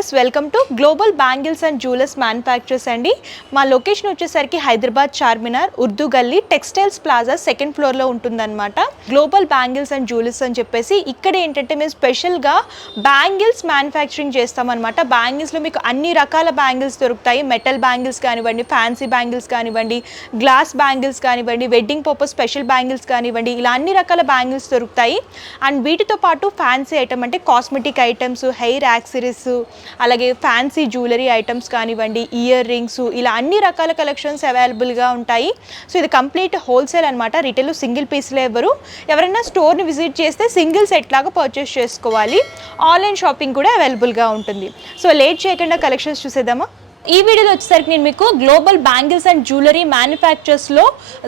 Viewers, welcome to global bangles and jewellers manufacturers అండి. మా location వచ్చేసరికి హైదరాబాద్ చార్మినార్ ఉర్దూ గల్లీ టెక్స్టైల్స్ ప్లాజా సెకండ్ ఫ్లోర్లో ఉంటుందన్నమాట. గ్లోబల్ బ్యాంగిల్స్ అండ్ జ్యువెలర్స్ అని చెప్పేసి ఇక్కడ ఏంటంటే మేము స్పెషల్గా బ్యాంగిల్స్ మ్యానుఫ్యాక్చరింగ్ చేస్తామన్నమాట. బ్యాంగిల్స్లో మీకు అన్ని రకాల బ్యాంగిల్స్ దొరుకుతాయి. మెటల్ బ్యాంగిల్స్ కానివ్వండి, ఫ్యాన్సీ బ్యాంగిల్స్ కానివ్వండి, గ్లాస్ బ్యాంగిల్స్ కానివ్వండి, వెడ్డింగ్ పర్పస్ స్పెషల్ బ్యాంగిల్స్ కానివ్వండి, ఇలా అన్ని రకాల బ్యాంగిల్స్ దొరుకుతాయి. అండ్ వీటితో పాటు ఫ్యాన్సీ ఐటమ్ అంటే కాస్మెటిక్ ఐటమ్స్, హెయిర్ యాక్సెసరీస్, అలాగే ఫ్యాన్సీ జ్యువెలరీ ఐటమ్స్ కానివ్వండి, ఇయర్ రింగ్స్, ఇలా అన్ని రకాల కలెక్షన్స్ అవైలబుల్గా ఉంటాయి. సో ఇది కంప్లీట్ హోల్సేల్ అనమాట. రిటైల్ సింగిల్ పీస్లో ఎవరైనా స్టోర్ని విజిట్ చేస్తే సింగిల్ సెట్ లాగా పర్చేస్ చేసుకోవాలి. ఆన్లైన్ షాపింగ్ కూడా అవైలబుల్గా ఉంటుంది. సో లేట్ చేయకుండా కలెక్షన్స్ చూసేద్దామా? ఈ వీడియోలో వచ్చేసరికి నేను మీకు గ్లోబల్ బ్యాంగిల్స్ అండ్ జ్యువెలరీ మ్యానుఫ్యాక్చర్స్లో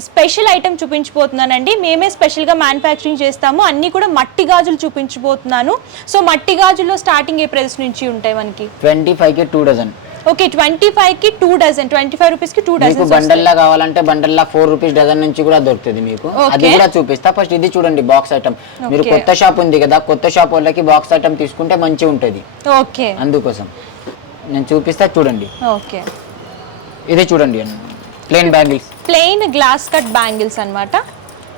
స్పెషల్ ఐటమ్ చూపించబోతున్నానండి. మేమే స్పెషల్గా మ్యానుఫ్యాక్చరింగ్ చేస్తాము. అన్నీ కూడా మట్టి గాజులు చూపించబోతున్నాను. సో మట్టి గాజుల్లో స్టార్టింగ్ ఏ ప్రైస్ నుంచి ఉంటాయి మనకి? 25కి 2 డజన్. ఓకే, 25కి 2 డజన్, 25 రూపీస్కి 2 డజన్. బండల్లా కావాలంటే బండల్లా 4 రూపీస్ డజన్ నుంచి కూడా దొరుకుతుంది మీకు. అది కూడా చూపిస్తా. ఫస్ట్ ఇది చూడండి, బాక్స్ ఐటమ్. మీరు కొత్త షాప్ ఉంది కదా, కొత్త షాప్ వాళ్ళకి బాక్స్ ఐటమ్ తీసుకుంటే మంచిగా ఉంటుంది. ఓకే, అందుకోసం నేను చూపిస్తా, చూడండి. ఓకే, ఇది చూడండి, plain bangles, plain glass cut bangles అన్నమాట.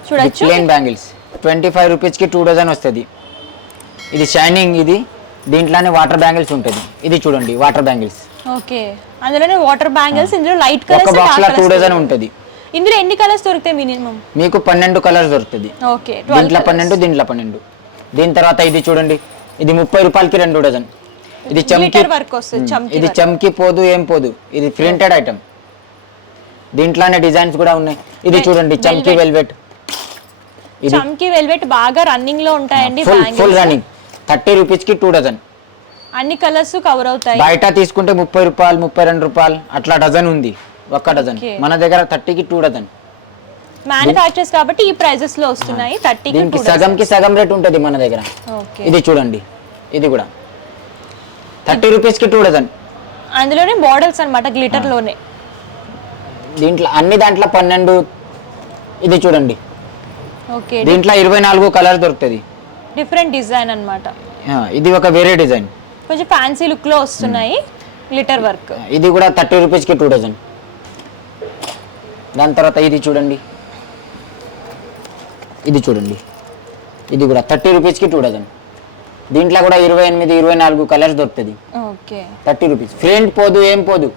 చూడొచ్చు, ప్లెయిన్ బ్యాంగిల్స్ 25 రూపీస్కి 2 డజన్ వస్తుంది. ఇది షైనింగ్. ఇది దీంట్లోనే వాటర్ బ్యాంగిల్స్ ఉంటుంది. ఇది చూడండి, వాటర్ బ్యాంగిల్స్. ఓకే, అందులోనే వాటర్ బ్యాంగిల్స్. ఇందులో లైట్ కలర్స్, ఒక బాక్స్ లో 2 డజన్ ఉంటుంది. ఇందులో ఎన్ని కలర్స్ దొరుకుతాయి మినిమం? మీకు 12 కలర్స్ దొరుకుతుంది. ఓకే, దీంట్లో 12, దీంట్లో 12. దీని తర్వాత ఇది చూడండి, ఇది 30 రూపాయలకి 2 డజన్. ఇది చమ్కీ వర్క్ వస్తుంది. ఇది చమ్కీ పోదు, ఏం పోదు. ఇది ప్రింటెడ్ ఐటమ్. దీంట్లోనే డిజైన్స్ కూడా ఉన్నాయి. ఇది చూడండి, చమ్కీ వెల్వెట్. చమ్కీ వెల్వెట్ బాగా రన్నింగ్ లో ఉంటాయండి. Full running. 30 రూపీస్కి 2 డజన్. అన్ని కలర్స్ కవర్ అవుతాయి. బయట తీసుకుంటే 30 రూపాయలు, 32 రూపాయలు అట్లా డజన్ ఉంది, ఒక్క డజన్. మన దగ్గర 30కి 2 డజన్. మ్యానుఫ్యాక్చర్స్ కాబట్టి ఈ ప్రైజెస్ లో వస్తున్నాయి. 30కి 2 డజన్. సగంకి సగం రేట్ ఉంటుంది మన దగ్గర. ఇది చూడండి, ఇది కూడా 30 రూపీస్కి 2 డజన్. అందులోనే మోడల్స్ అన్నమాట, గ్లిటర్ లోనే. దీంట్లో అన్ని దాంట్లో 12. ఇది చూడండి, ఓకే, దీంట్లో 24 కలర్ దొరుకుతుంది. డిఫరెంట్ డిజైన్ అన్నమాట. ఇది ఒక వేరే డిజైన్, కొంచెం ఫ్యాన్సీ లుక్ లో వస్తున్నాయి. Glitter work. ఇది కూడా 30 రూపీస్కి 2 డజన్. దాని తర్వాత ఇది చూడండి, ఇది చూడండి, ఇది కూడా 30 రూపీస్కి 2 డజన్. దీంట్లో కూడా 28, 24 కలర్స్ దొరుకుతుంది. Okay, 30 rupees. ప్రింట్ పోదు, ఏం పోదు.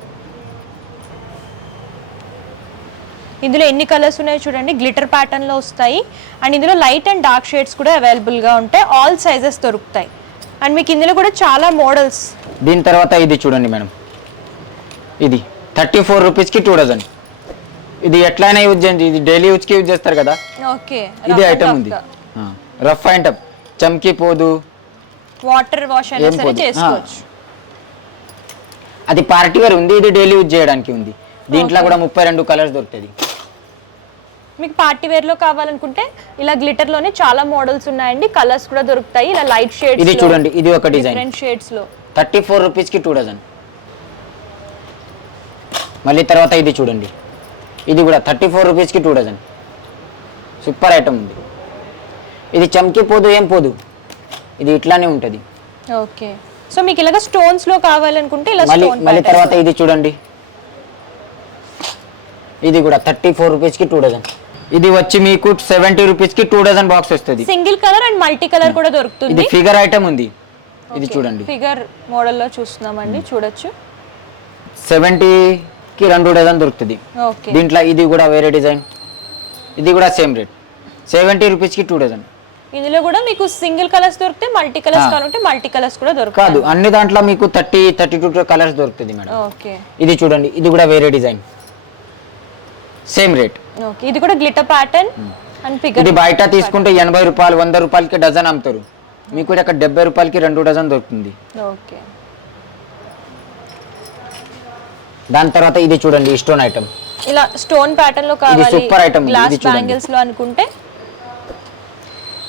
ఇందులో ఎన్ని కలర్స్ ఉన్నాయో చూడండి, గ్లిటర్ ప్యాటర్న్ లో వస్తాయి. అండ్ ఇందులో లైట్ అండ్ డార్క్ షేడ్స్ కూడా అవైలబుల్ గా ఉంటాయి. ఆల్ సైజెస్ దొరుకుతాయి. అండ్ మీకు ఇందులో కూడా చాలా మోడల్స్. దీని తర్వాత ఇది చూడండి మేడం, ఇది 34 రూపీస్కి 2 డజన్. ఇది ఎట్లయినా యూజ్ చేయండి, ఇది డైలీ యూజ్కి యూజ్ చేస్తారు కదా. ఓకే, ఇది ఐటమ్ ఉంది. రఫ్ అండ్ టఫ్, చమ్కీ పోదు, వాటర్ వాష్ అయినా సరే చేసుకోవచ్చు. అది పార్టీ వేర్ ఉంది, ఇది డైలీ యూజ్ చేయడానికి ఉంది. దీంట్లో కూడా 32 కలర్స్ దొరుకుతుంది. మీకు పార్టీ వేర్ లో కావాలనుకుంటే ఇలా గ్లిటర్ లోనే చాలా మోడల్స్ ఉన్నాయండి. కలర్స్ కూడా దొరుకుతాయి. ఇలా లైట్ షేడ్స్. ఇది చూడండి, ఇది ఒక డిజైన్, డిఫరెంట్ షేడ్స్ లో 34 రూపీస్కి 2 డజన్. మళ్ళీ తర్వాత ఇది చూడండి, ఇది కూడా 34 రూపీస్కి 2 డజన్. సూపర్ ఐటమ్ ఉంది. ఇది చమ్కీ పోదు, ఏం పోదు. ఇది ఇట్లానే ఉంటుంది. ఓకే, సో మీకు ఇలాగా స్టోన్స్ లో కావాలనుకుంటే ఇలా స్టోన్. మళ్ళీ తర్వాత ఇది చూడండి, ఇది కూడా 34 రూపీస్కి 2 డజన్. ఇది వచ్చి మీకు 70 రూపీస్కి 2 డజన్ బాక్స్ వస్తుంది. Single colour and multi colour కూడా దొరుకుతుంది. ఇది ఫిగర్ ఐటమ్ ఉంది. ఇది చూడండి, ఫిగర్ మోడల్ లో చూస్తున్నామండి, చూడొచ్చు. 70కి 2 డజన్ దొరుకుతుంది. ఓకే, దీంట్లో ఇది కూడా వేరే డిజైన్. ఇది కూడా సేమ్ రేట్, 70 రూపీస్కి 2 డజన్. ఇందులో కూడా మీకు సింగిల్ కలర్స్ దొరుకుతాయి, మల్టీ కలర్స్ కావాలంటే మల్టీ కలర్స్ కూడా దొరుకుతాయి. కాదు, అన్ని దాంట్లో మీకు 32 కలర్స్ దొరుకుతుంది మేడం. ఓకే, ఇది చూడండి, ఇది కూడా వేరే డిజైన్, సేమ్ రేట్. ఓకే, ఇది కూడా గ్లిటర్ ప్యాటర్న్ అండ్ ఫిగర్. ఇది బయట తీసుకుంటే 80 రూపాయలు, 100 రూపాయలకి డజన్ అమ్ముతారు. మీకు కూడా ఇక్కడ 70 రూపాయలకి 2 డజన్ దొరుకుతుంది. ఓకే, దాని తర్వాత ఇది చూడండి, స్టోన్ ఐటమ్. ఇలా స్టోన్ ప్యాటర్న్ లో కావాలి, సూపర్ ఐటమ్. గ్లాస్ బ్యాంగిల్స్ లో అనుకుంటే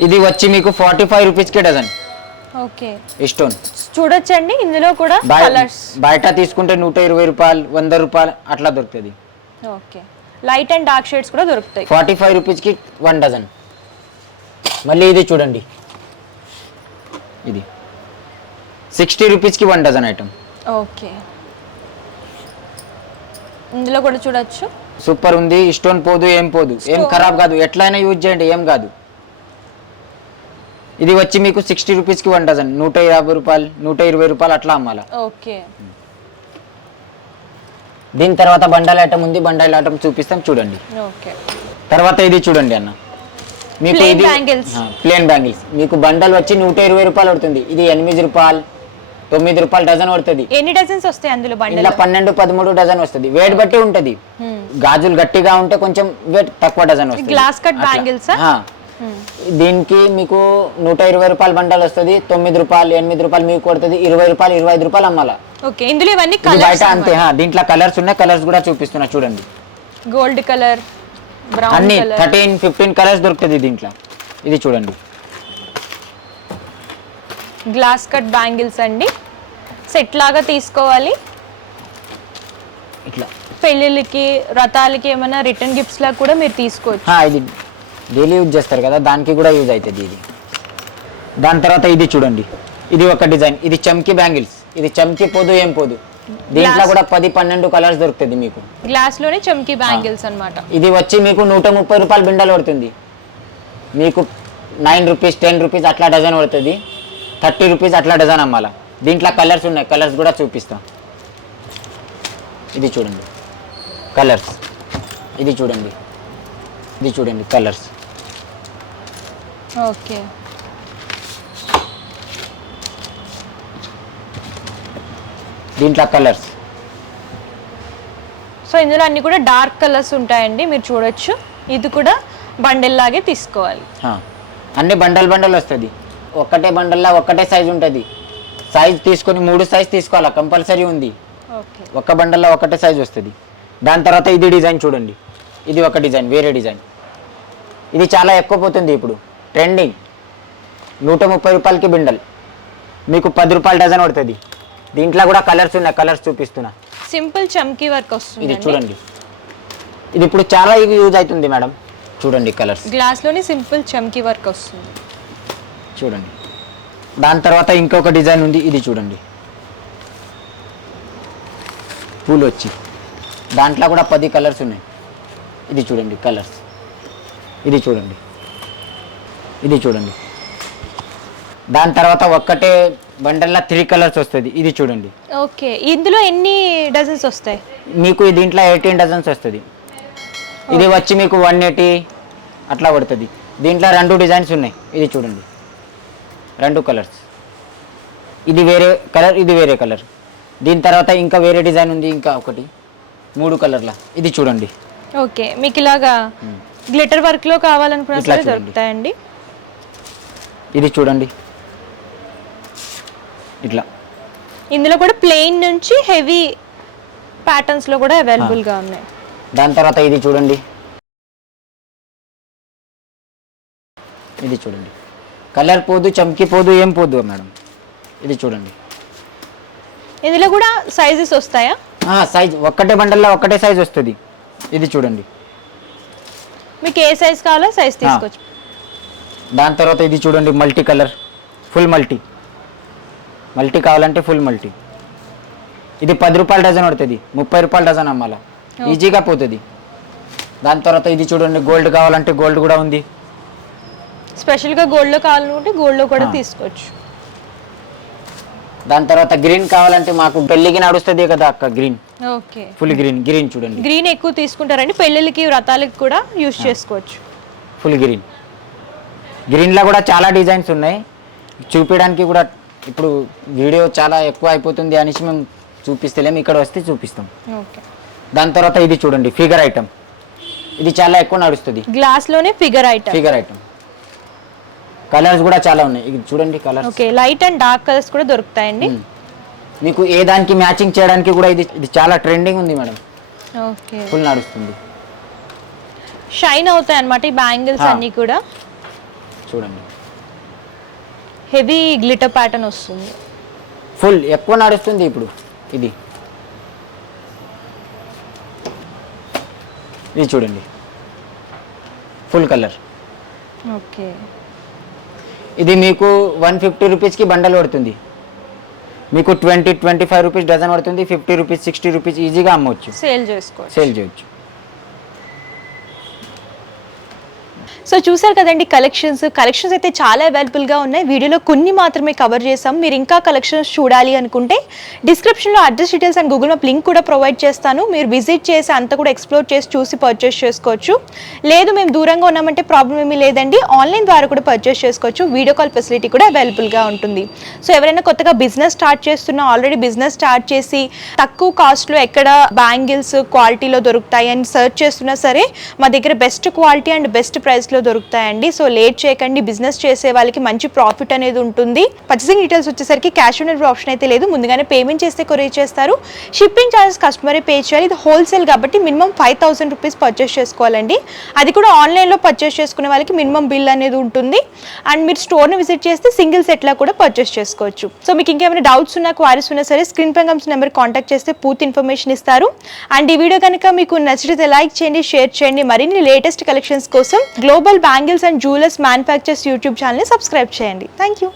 ఇది వచ్చి మీకు 45 రూపీస్కి డజన్. ఓకే, స్టోన్ చూడొచ్చండి. ఇందులో కూడా కలర్స్ బయట తీసుకుంటే 120 రూపాయలు, 100 రూపాయలు అట్లా దొరుకుతుంది. Okay, light and dark shades కూడా దొరుకుతాయి. 45 రూపీస్కి 1 డజన్. మళ్ళీ ఇది చూడండి, ఇది 60 రూపీస్కి 1 డజన్ ఐటమ్. ఓకే, ఇందులో కూడా చూడొచ్చు. సూపర్ ఉంది, స్టోన్ పోదు, ఏం పోదు, ఏం ఖరాబ్ కాదు, ఎట్లయినా యూజ్ చేయండి, ఏం కాదు. ఇది వచ్చి మీకు 60 రూపీస్కి 1 డజన్, 150 రూపాయలు, 120 రూపాయలు అట్లా అమ్మాల. ఓకే, దీని తర్వాత బండల్ ఐటమ్ ఉంది, బండల్ ఐటమ్ చూపిస్తాం చూడండి. ఓకే, తర్వాత ఇది చూడండి అన్న, మీకు ప్లేన్ ఇది బ్యాంగిల్స్. ప్లేన్ బ్యాంగిల్స్ మీకు బండల్ వచ్చి 120 రూపాయలు పడుతుంది. ఇది 8 రూపాయలు 9 రూపాయలు డజన్ పడుతుంది. ఎన్ని డజన్స్ వస్తాయి అందులో బండిల్? ఇలా 12 13 డజన్ వస్తుంది, వెయిట్ బట్టి ఉంటది. గాజులు గట్టిగా ఉంటే కొంచెం వెయిట్ తక్కువ డజన్ వస్తుంది. Glass cut bangles. దీనికి మీకు 120 రూపాయలు బండల్ వస్తుంది, 9 రూపాయలు 8 రూపాయలు మీకు కొడుతుంది, 20 రూపాయలు 25 రూపాయలు అమ్మాల. ఓకే, ఇందులో ఇవన్నీ ఇది బయట అంతే. దీంట్లో కలర్స్ ఉన్నాయి, కలర్స్ కూడా చూపిస్తున్నా చూడండి. గోల్డ్ కలర్, బ్రౌన్ అన్ని కలర్, 13-15 కలర్స్ దొరుకుతుంది దీంట్లో. ఇది చూడండి, గ్లాస్ కట్ బ్యాంగిల్స్ అండి. సెట్ లాగా తీసుకోవాలి, ఇట్లా పెళ్ళిళ్ళకి వ్రతాలకి ఏమైనా రిటర్న్ గిఫ్ట్స్ లాగా కూడా మీరు తీసుకోవచ్చు. ఇది డైలీ యూజ్ చేస్తారు కదా, దానికి కూడా యూజ్ అవుతుంది ఇది. దాని తర్వాత ఇది చూడండి, ఇది ఒక డిజైన్, ఇది చమ్కీ బ్యాంగిల్స్. ఇది చమ్కీ పోదు, ఏం పోదు. దీంట్లో కూడా 10-12 కలర్స్ దొరుకుతుంది మీకు. గ్లాస్ లోనే చమ్కీ బ్యాంగిల్స్ అన్నమాట. ఇది వచ్చి మీకు 130 రూపాయలు బిండలు పడుతుంది. మీకు 9 రూపీస్ 10 రూపీస్ అట్లా డజన్ పడుతుంది, 30 రూపీస్ అట్లా డజన్ అమ్మాల. దీంట్లో కలర్స్ ఉన్నాయి, కలర్స్ కూడా చూపిస్తాం. ఇది చూడండి కలర్స్, ఇది చూడండి, ఇది చూడండి కలర్స్. ఓకే, దీంట్లో కలర్స్. సో ఇందులో అన్ని కూడా డార్క్ కలర్స్ ఉంటాయండి, మీరు చూడొచ్చు. ఇది కూడా బండిల్ లాగే తీసుకోవాలి. అన్ని బండల్ బండల్ వస్తుంది, ఒక్కటే బండల్లా ఒక్కటే సైజ్ ఉంటుంది. సైజ్ తీసుకొని 3 సైజ్ తీసుకోవాలా, కంపల్సరీ ఉంది. ఓకే, ఒక్క బండల్లో ఒకటే సైజ్ వస్తుంది. దాని తర్వాత ఇది డిజైన్ చూడండి, ఇది ఒక డిజైన్, వేరే డిజైన్. ఇది చాలా ఎక్కువ పోతుంది ఇప్పుడు, ట్రెండింగ్. 130 రూపాయలకి బిండల్, మీకు 10 రూపాయలు డజన్ పడుతుంది. దీంట్లో కూడా కలర్స్ ఉన్నాయి, కలర్స్ చూపిస్తున్నా. సింపుల్ చమ్కీ వర్క్ వస్తుంది. ఇది చూడండి, ఇది ఇప్పుడు చాలా యూజ్ అవుతుంది మేడం. చూడండి కలర్స్, గ్లాస్ లోనే సింపుల్ చమ్కీ వర్క్ వస్తుంది. చూడండి. దాని తర్వాత ఇంకొక డిజైన్ ఉంది, ఇది చూడండి, పూలు వచ్చి దాంట్లో కూడా 10 కలర్స్ ఉన్నాయి. ఇది చూడండి కలర్స్, ఇది చూడండి, ఇది చూడండి. దాని తర్వాత ఒక్కటే బండల్లో 3 కలర్స్ వస్తుంది. ఇది చూడండి. ఓకే, ఇందులో ఎన్ని డజన్స్ వస్తాయి మీకు దీంట్లో 18 డజన్స్ వస్తుంది. ఇది వచ్చి మీకు 180 అట్లా పడుతుంది. దీంట్లో 2 డిజైన్స్ ఉన్నాయి, ఇది చూడండి, 2 కలర్స్. ఇది వేరే కలర్, ఇది వేరే కలర్. దీని తర్వాత ఇంకా వేరే డిజైన్ ఉంది, ఇంకా ఒకటి 3 కలర్ల. ఇది చూడండి. ఓకే, మీకు ఇలాగా గ్లిటర్ వర్క్ లో కావాలనుకున్నా ఇట్లా సరే చూడండి. దొరుకుతాయండి. ఇది చూడండి, ఇట్లా. ఇందులో కూడా ప్లెయిన్ నుంచి హెవీ ప్యాటర్న్స్ లో కూడా అవైలబుల్ గా ఉన్నాయి. దాని తర్వాత ఇది చూడండి, ఇది చూడండి, కలర్ పోదు, చమ్కి పోదు, ఏం పోదు మేడం. ఇది చూడండి, ఇందులో కూడా సైజెస్ వస్తాయా? సైజ్ ఒక్కటే బండల్లో ఒక్కటే సైజ్ వస్తుంది. ఇది చూడండి, మీకు ఏ సైజ్ కావాలో సైజ్ తీసుకోవచ్చు. దాని తర్వాత ఇది చూడండి, multi colour, full multi. Multi కావాలంటే ఫుల్ మల్టీ. ఇది 10 రూపాయలు డజన్ పడుతుంది, 30 రూపాయలు డజన్ అమ్మాల, ఈజీగా పోతుంది. దాని తర్వాత ఇది చూడండి, గోల్డ్ కావాలంటే గోల్డ్ కూడా ఉంది. స్పెషల్గా గోల్డ్లో కావాలనుకుంటే గోల్డ్లో కూడా తీసుకోవచ్చు. దాని తర్వాత గ్రీన్ కావాలంటే మాకు పెళ్ళికి నడుస్తుంది కదా అక్క, green. Okay, full green, green చూడండి. గ్రీన్ ఎక్కువ తీసుకుంటారండి, పెళ్ళిళ్ళకి వ్రతాలకి కూడా యూజ్ చేసుకోవచ్చు. Full green. గ్రీన్లో కూడా చాలా డిజైన్స్ ఉన్నాయి, చూపించడానికి కూడా ఇప్పుడు వీడియో చాలా ఎక్కువ అయిపోతుంది అనేసి మేము చూపిస్తలేము, ఇక్కడ వస్తే చూపిస్తాం. ఓకే, దాని తర్వాత ఇది చూడండి, ఫిగర్ ఐటమ్. ఇది చాలా ఎక్కువ నడుస్తుంది, గ్లాస్లోనే figure item. Figure item. Colours కూడా చాలా ఉన్నాయి, ఇది చూడండి colours. Okay, light and dark colours కూడా దొరుకుతాయండి. మీకు ఏ దానికి మ్యాచింగ్ చేయడానికి కూడా ఇది చాలా ట్రెండింగ్ ఉంది మేడం. ఓకే, ఫుల్ నడుస్తుంది, షైన్ అవుతాయి అన్నమాట ఈ బ్యాంగిల్స్ అన్ని కూడా. చూడండి, హెవీ గ్లిటర్ ప్యాటర్న్ వస్తుంది, ఫుల్ ఎక్కువ నడుస్తుంది ఇప్పుడు. ఇది ఇది చూడండి, ఫుల్ కలర్. ఓకే, ఇది మీకు 150 రూపీస్కి బండల్ పడుతుంది. మీకు 20-25 రూపీస్ డజన్ పడుతుంది, 50 రూపీస్ 60 రూపీస్ ఈజీగా అమ్మవచ్చు, సేల్ చేసుకోవచ్చు. సేల్ చేయొచ్చు. సో చూసారు కదండి కలెక్షన్స్ అయితే చాలా అవైలబుల్గా ఉన్నాయి. వీడియోలో కొన్ని మాత్రమే కవర్ చేసాం. మీరు ఇంకా కలెక్షన్స్ చూడాలి అనుకుంటే డిస్క్రిప్షన్లో address details and Google map link కూడా ప్రొవైడ్ చేస్తాను. మీరు విజిట్ చేసి అంతా కూడా ఎక్స్ప్లోర్ చేసి చూసి పర్చేస్ చేసుకోవచ్చు. లేదు మేము దూరంగా ఉన్నామంటే ప్రాబ్లం ఏమీ లేదండి, ఆన్లైన్ ద్వారా కూడా పర్చేస్ చేసుకోవచ్చు. వీడియో కాల్ ఫెసిలిటీ కూడా అవైలబుల్గా ఉంటుంది. సో ఎవరైనా కొత్తగా బిజినెస్ స్టార్ట్ చేస్తున్నా, ఆల్రెడీ బిజినెస్ స్టార్ట్ చేసి తక్కువ కాస్ట్లో ఎక్కడ బ్యాంగిల్స్ క్వాలిటీలో దొరుకుతాయి అని సర్చ్ చేస్తున్నా సరే మా దగ్గర బెస్ట్ క్వాలిటీ అండ్ బెస్ట్ ప్రైస్లో దొరుకుతాయండి. సో లేట్ చేయకండి, బిజినెస్ చేసే వాళ్ళకి మంచి ప్రాఫిట్ అనేది ఉంటుంది. పర్చేసింగ్ డీటెయిల్స్ వచ్చేసరికి క్యాష్ ఆన్ డెలివరీ ఆప్షన్ అయితే లేదు, ముందుగానే పేమెంట్ చేస్తే కొరియర్ చేస్తారు. షిప్పింగ్ ఛార్జెస్ కస్టమరే పే చేయాలి. ఇది హోల్సేల్ కాబట్టి మినిమం 5,000 రూపీస్ పర్చేస్ చేసుకోవాలండి. అది కూడా ఆన్లైన్లో పర్చేస్ చేసుకునే వాళ్ళకి మినిమం బిల్ అనేది ఉంటుంది. అండ్ మీరు స్టోర్ని విజిట్ చేస్తే సింగిల్ సెట్లా కూడా పర్చేస్ చేసుకోవచ్చు. సో మీకు ఇంకేమైనా డౌట్స్ ఉన్నా, క్వారీస్ ఉన్నా సరే స్క్రీన్ పై కనిపిస్తున్న నెంబర్ కాంటాక్ట్ చేస్తే పూర్తి ఇన్ఫర్మేషన్ ఇస్తారు. అండ్ ఈ వీడియో కనుక మీకు నచ్చితే లైక్ చేయండి, షేర్ చేయండి. మరిన్ని లేటెస్ట్ కలెక్షన్స్ కోసం global bangles and jewellers manufacturers YouTube ఛానల్ని సబ్స్క్రైబ్ చేయండి. Thank you.